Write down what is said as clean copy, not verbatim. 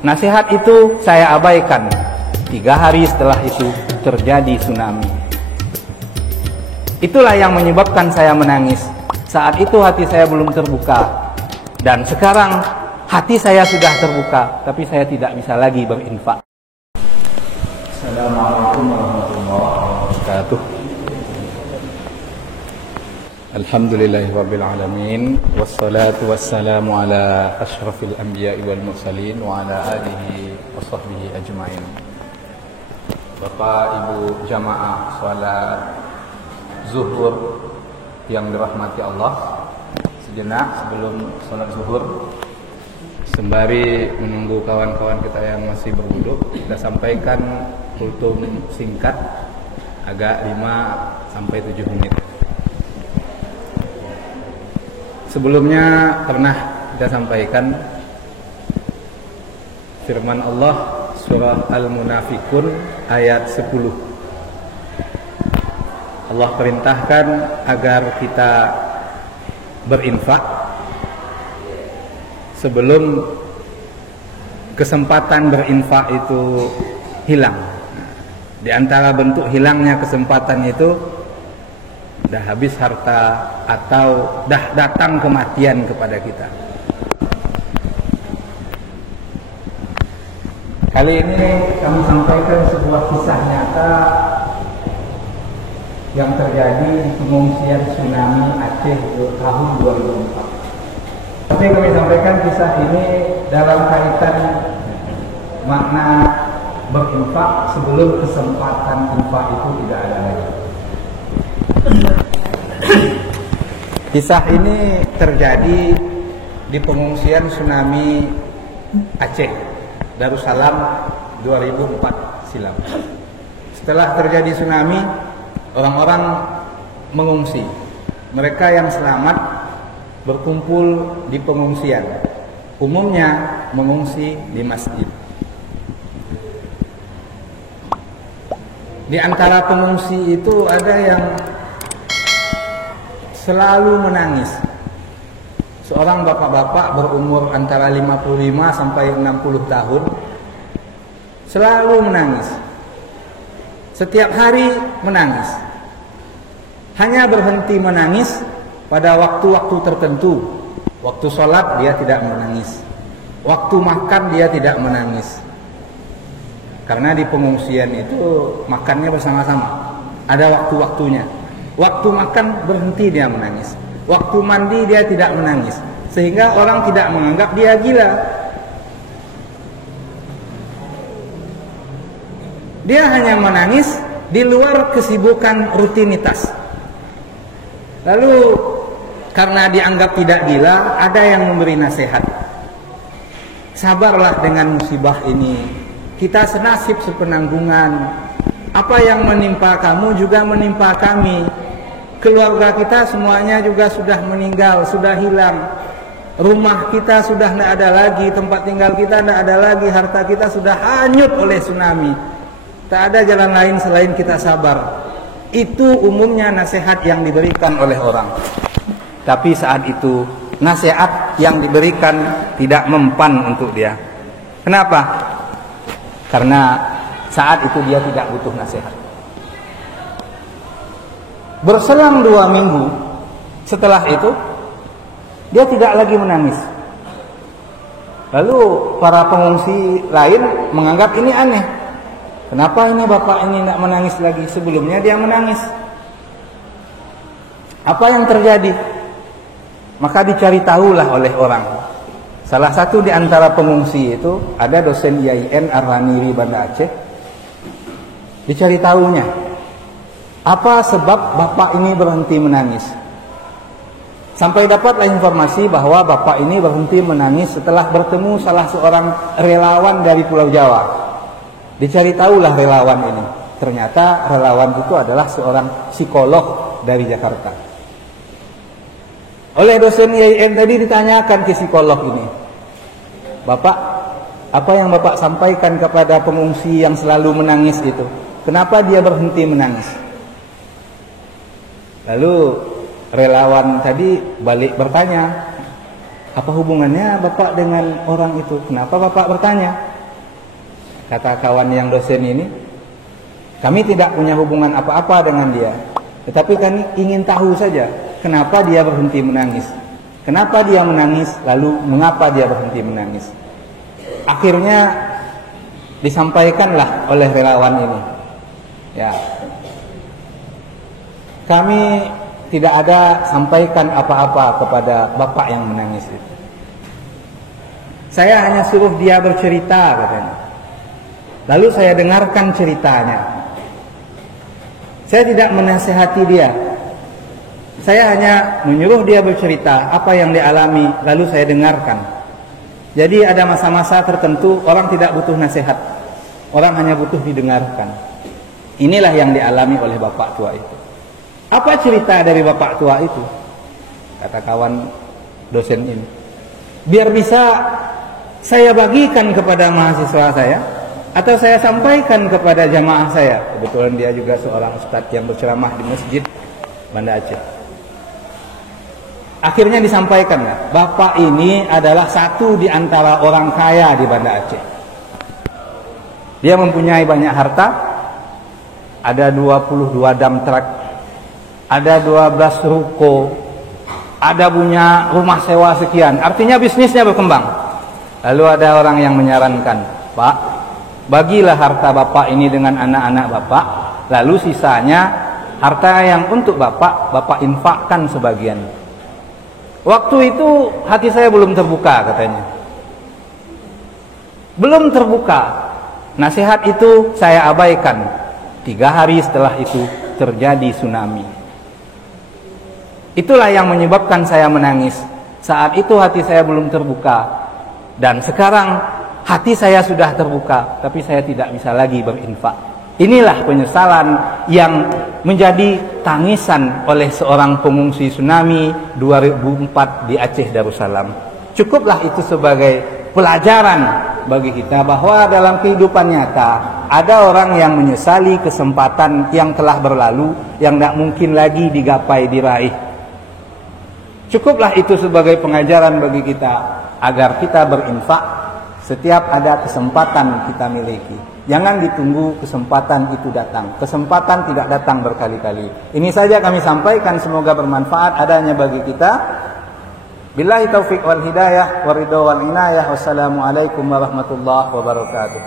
Nasihat itu saya abaikan. 3 hari setelah itu terjadi tsunami. Itulah yang menyebabkan saya menangis. Saat itu hati saya belum terbuka. Dan sekarang hati saya sudah terbuka, tapi saya tidak bisa lagi berinfak. Assalamualaikum warahmatullahi wabarakatuh. Alhamdulillahirabbil alamin, wassalatu wassalamu ala asyrafil anbiya'i wal mursalin wa ala alihi wa sahbihi ajmain. Bapak Ibu jamaah salat zuhur yang dirahmati Allah, sejenak sebelum salat zuhur, sembari menunggu kawan-kawan kita yang masih berwudu, kita sampaikan kultum singkat agak 5-7 menit. Sebelumnya pernah kita sampaikan firman Allah surah Al-Munafikun ayat 10. Allah perintahkan agar kita berinfak sebelum kesempatan berinfak itu hilang. Di antara bentuk hilangnya kesempatan itu dah habis harta atau dah datang kematian kepada kita. Kali ini kami sampaikan sebuah kisah nyata yang terjadi di pengungsian tsunami Aceh tahun 2004. Tapi kami sampaikan kisah ini dalam kaitan makna berinfak sebelum kesempatan infak itu tidak ada lagi. Kisah ini terjadi di pengungsian tsunami Aceh, Darussalam 2004 silam. Setelah terjadi tsunami, orang-orang mengungsi. Mereka yang selamat berkumpul di pengungsian. Umumnya mengungsi di masjid. Di antara pengungsi itu ada yang selalu menangis. Seorang bapak-bapak berumur antara 55 sampai 60 tahun selalu menangis. Setiap hari menangis. Hanya berhenti menangis pada waktu-waktu tertentu. Waktu sholat dia tidak menangis. Waktu makan dia tidak menangis. Karena di pengungsian itu makannya bersama-sama. Ada waktu-waktunya. Waktu makan berhenti dia menangis. Waktu mandi dia tidak menangis. Sehingga orang tidak menganggap dia gila. Dia hanya menangis di luar kesibukan rutinitas. Lalu karena dianggap tidak gila, ada yang memberi nasihat. Sabarlah dengan musibah ini. Kita senasib sepenanggungan. Apa yang menimpa kamu juga menimpa kami. Keluarga kita semuanya juga sudah meninggal, sudah hilang. Rumah kita sudah tidak ada lagi, tempat tinggal kita tidak ada lagi, harta kita sudah hanyut oleh tsunami. Tak ada jalan lain selain kita sabar. Itu umumnya nasihat yang diberikan oleh orang. Tapi saat itu nasihat yang diberikan tidak mempan untuk dia. Kenapa? Karena saat itu dia tidak butuh nasihat. Berselang 2 minggu setelah itu dia tidak lagi menangis. Lalu para pengungsi lain menganggap ini aneh. Kenapa ini bapak ini tidak menangis lagi? Sebelumnya dia menangis. Apa yang terjadi? Maka dicari tahulah oleh orang. Salah satu di antara pengungsi itu ada dosen IAIN Arhaniri Banda Aceh. Dicari tahunya, apa sebab bapak ini berhenti menangis? Sampai dapatlah informasi bahwa bapak ini berhenti menangis setelah bertemu salah seorang relawan dari Pulau Jawa. Dicari tahulah relawan ini. Ternyata relawan itu adalah seorang psikolog dari Jakarta. Oleh dosen IAIN tadi ditanyakan ke psikolog ini, Bapak, apa yang Bapak sampaikan kepada pengungsi yang selalu menangis itu? Kenapa dia berhenti menangis? Lalu relawan tadi balik bertanya, apa hubungannya Bapak dengan orang itu? Kenapa Bapak bertanya? kata kawan yang dosen ini, kami tidak punya hubungan apa-apa dengan dia, tetapi kami ingin tahu saja kenapa dia berhenti menangis. Kenapa dia menangis, lalu mengapa dia berhenti menangis. Akhirnya disampaikanlah oleh relawan ini, ya, kami tidak ada sampaikan apa-apa kepada bapak yang menangis itu. Saya hanya suruh dia bercerita, katanya. Lalu saya dengarkan ceritanya. Saya tidak menasihati dia. Saya hanya menyuruh dia bercerita apa yang dialami, lalu saya dengarkan. Jadi ada masa-masa tertentu orang tidak butuh nasihat, orang hanya butuh didengarkan. Inilah yang dialami oleh bapak tua itu. Apa cerita dari bapak tua itu? Kata kawan dosen ini, biar bisa saya bagikan kepada mahasiswa saya, atau saya sampaikan kepada jamaah saya. Kebetulan dia juga seorang ustadz yang berceramah di masjid Banda Aceh. Akhirnya disampaikan, bapak ini adalah satu di antara orang kaya di Banda Aceh. Dia mempunyai banyak harta, ada 22 dump truck, ada 12 ruko, ada punya rumah sewa sekian. Artinya bisnisnya berkembang. Lalu ada orang yang menyarankan, Pak, bagilah harta bapak ini dengan anak-anak bapak, lalu sisanya harta yang untuk bapak infakkan sebagian. Waktu itu hati saya belum terbuka, katanya. Belum terbuka. Nasihat itu saya abaikan. 3 hari setelah itu terjadi tsunami. Itulah yang menyebabkan saya menangis. Saat itu hati saya belum terbuka. Dan sekarang hati saya sudah terbuka, tapi saya tidak bisa lagi berinfak. Inilah penyesalan yang menjadi tangisan oleh seorang pengungsi tsunami 2004 di Aceh Darussalam. Cukuplah itu sebagai pelajaran bagi kita bahwa dalam kehidupan nyata ada orang yang menyesali kesempatan yang telah berlalu, yang tidak mungkin lagi digapai diraih. Cukuplah itu sebagai pengajaran bagi kita agar kita berinfak setiap ada kesempatan kita miliki. Jangan ditunggu kesempatan itu datang. Kesempatan tidak datang berkali-kali. Ini saja kami sampaikan, semoga bermanfaat adanya bagi kita. Billahi taufiq wal hidayah wa ridha wal inayah. Wassalamualaikum warahmatullahi wabarakatuh.